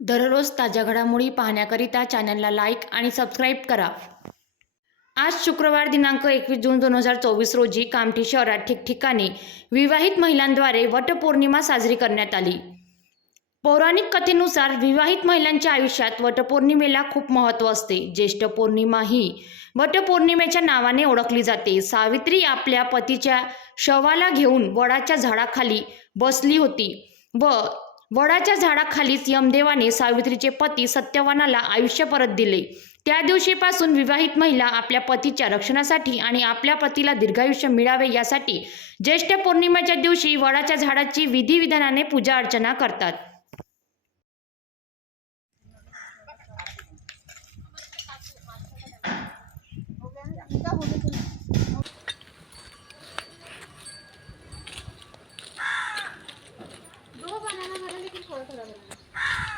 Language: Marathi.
दररोज ताज्या घडामोडी पाहण्याकरिता चॅनलला लाईक आणि सबस्क्राईब करा. आज शुक्रवार दिनांक एकवीस जून दोन हजार चोवीस रोजी कामठी शहरात ठिकठिकाणी विवाहित महिलांद्वारे वटपौर्णिमा साजरी करण्यात आली. पौराणिक कथेनुसार विवाहित महिलांच्या आयुष्यात वटपौर्णिमेला खूप महत्त्व असते. ज्येष्ठ पौर्णिमा ही वटपौर्णिमेच्या नावाने ओळखली जाते. सावित्री आपल्या पतीच्या शवाला घेऊन वडाच्या झाडाखाली बसली होती व वडाच्या झाडाखालीच यमदेवाने सावित्रीचे पती सत्यवानाला आयुष्य परत दिले. त्या दिवशीपासून विवाहित महिला आपल्या पतीच्या रक्षणासाठी आणि आपल्या पतीला दीर्घायुष्य मिळावे यासाठी ज्येष्ठ पौर्णिमेच्या दिवशी वडाच्या झाडाची विधिविधानाने पूजा अर्चना करतात. ダメだ。